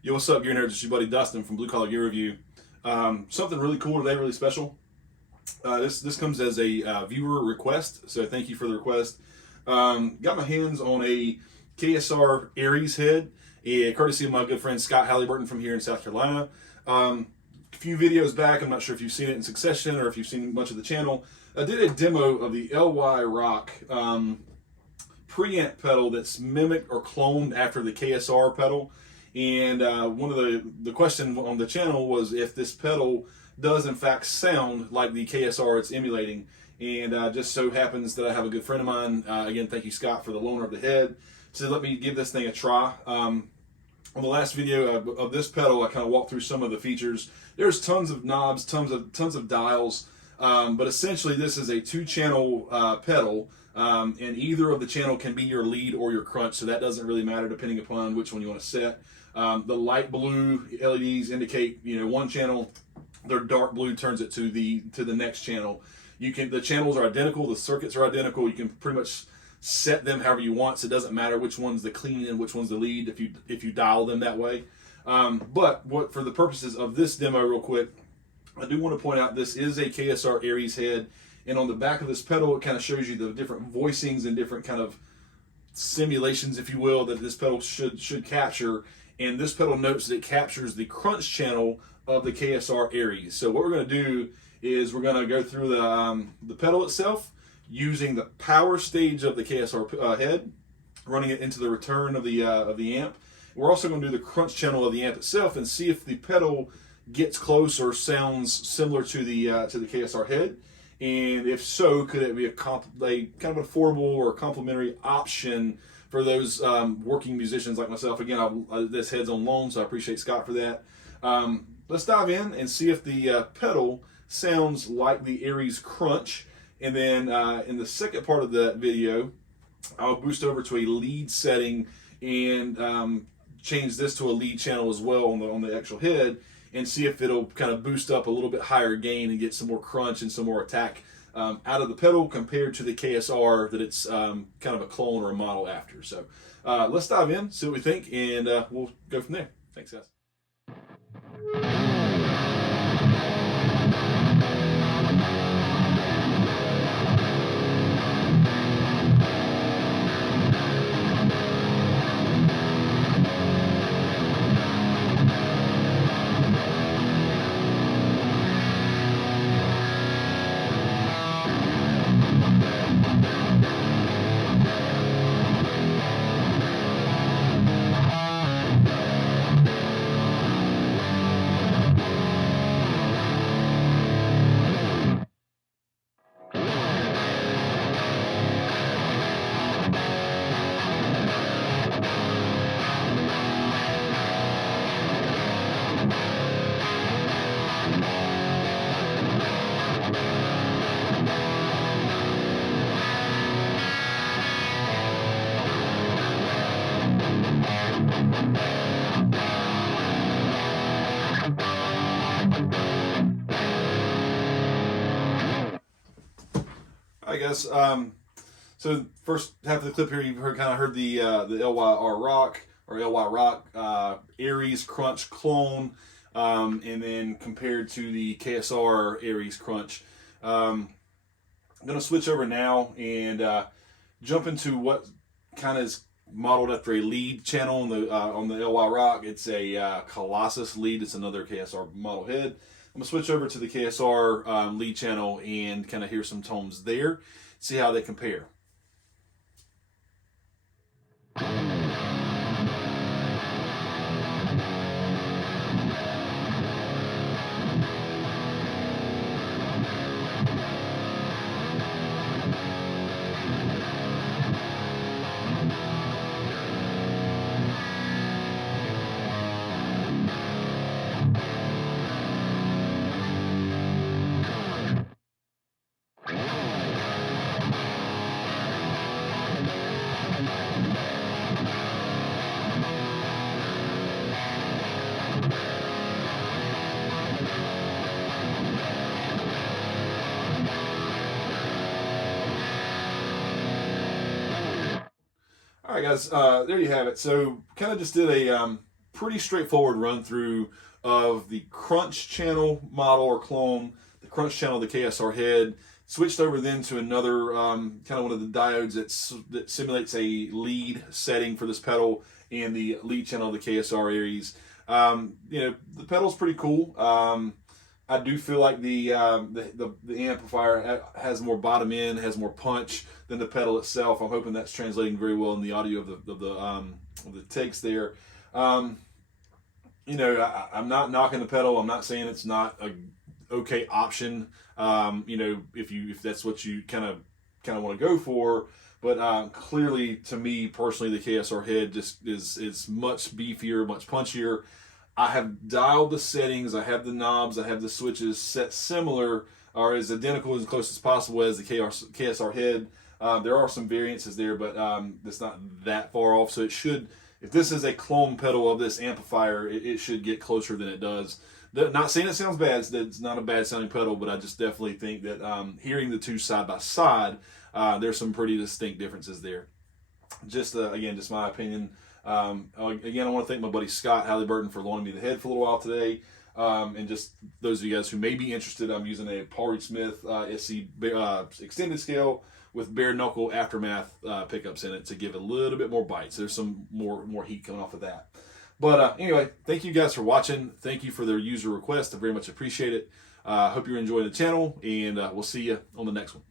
Yo, what's up, Gear Nerds? It's your buddy Dustin from Blue Collar Gear Review. Something really cool today, really special. This comes as a viewer request, so thank you for the request. Got my hands on a KSR Ares head, courtesy of my good friend Scott Halliburton from here in South Carolina. A few videos back, I'm not sure if you've seen it in succession or if you've seen much of the channel, I did a demo of the LY Rock preamp pedal that's mimicked or cloned after the KSR pedal. And one of the question on the channel was if this pedal does in fact sound like the KSR it's emulating. And just so happens that I have a good friend of mine, again, thank you Scott for the loaner of the head, to let me give this thing a try. On the last video of this pedal, I kind of walked through some of the features. There's tons of knobs, tons of dials, but essentially this is a two-channel pedal, and either of the channel can be your lead or your crunch, so that doesn't really matter depending upon which one you want to set. The light blue LEDs indicate one channel. Their dark blue turns it to the next channel. The channels are identical, the circuits are identical. You can pretty much set them however you want, so it doesn't matter which one's the clean and which one's the lead if you dial them that way. But for the purposes of this demo real quick, I do want to point out this is a KSR Ares head, and on the back of this pedal it kind of shows you the different voicings and different kind of simulations, if you will, that this pedal should capture. And this pedal notes that it captures the crunch channel of the KSR Ares. So what we're going to do is we're going to go through the pedal itself using the power stage of the KSR head, running it into the return of the amp. We're also going to do the crunch channel of the amp itself and see if the pedal gets close or sounds similar to the KSR head. And if so, could it be a kind of affordable or complementary option for those working musicians like myself? Again, this head's on loan, so I appreciate Scott for that. Let's dive in and see if the pedal sounds like the Ares crunch. And then in the second part of that video, I'll boost over to a lead setting and change this to a lead channel as well on the actual head, and see if it'll kind of boost up a little bit higher gain and get some more crunch and some more attack out of the pedal compared to the KSR that it's kind of a clone or a model after. So let's dive in, see what we think, and we'll go from there. Thanks, guys. I guess. So first half of the clip here, you've kind of heard the LYR Rock or LY Rock Ares Crunch clone, and then compared to the KSR Ares Crunch. I'm gonna switch over now and jump into what kind of is modeled after a lead channel on the LY Rock. It's a Colossus lead. It's another KSR model head. I'm gonna switch over to the KSR lead channel and kind of hear some tones there, see how they compare. All right, guys, there you have it. So kind of just did a pretty straightforward run through of the crunch channel model or clone, the crunch channel of the KSR head. Switched over then to another kind of one of the diodes that simulates a lead setting for this pedal and the lead channel of the KSR Ares. You know, the pedal's pretty cool. I do feel like the amplifier has more bottom end, has more punch than the pedal itself. I'm hoping that's translating very well in the audio of the takes there. You know, I'm not knocking the pedal. I'm not saying it's not a okay option. You know, if that's what you kind of want to go for. But clearly, to me personally, the KSR head just is much beefier, much punchier. I have dialed the settings, I have the knobs, I have the switches set similar or as identical as close as possible as the KSR head. There are some variances there, but it's not that far off. So it should, if this is a clone pedal of this amplifier, it should get closer than it does. Not saying it sounds bad, it's not a bad sounding pedal, but I just definitely think that hearing the two side by side, there's some pretty distinct differences there. Just again, just my opinion. Again, I want to thank my buddy Scott Halliburton for loaning me the head for a little while today. And just those of you guys who may be interested, I'm using a Paul Reed Smith SC extended scale with bare knuckle aftermath pickups in it to give a little bit more bite. So there's some more heat coming off of that. But anyway, thank you guys for watching. Thank you for their user request. I very much appreciate it. Hope you're enjoying the channel, and we'll see you on the next one.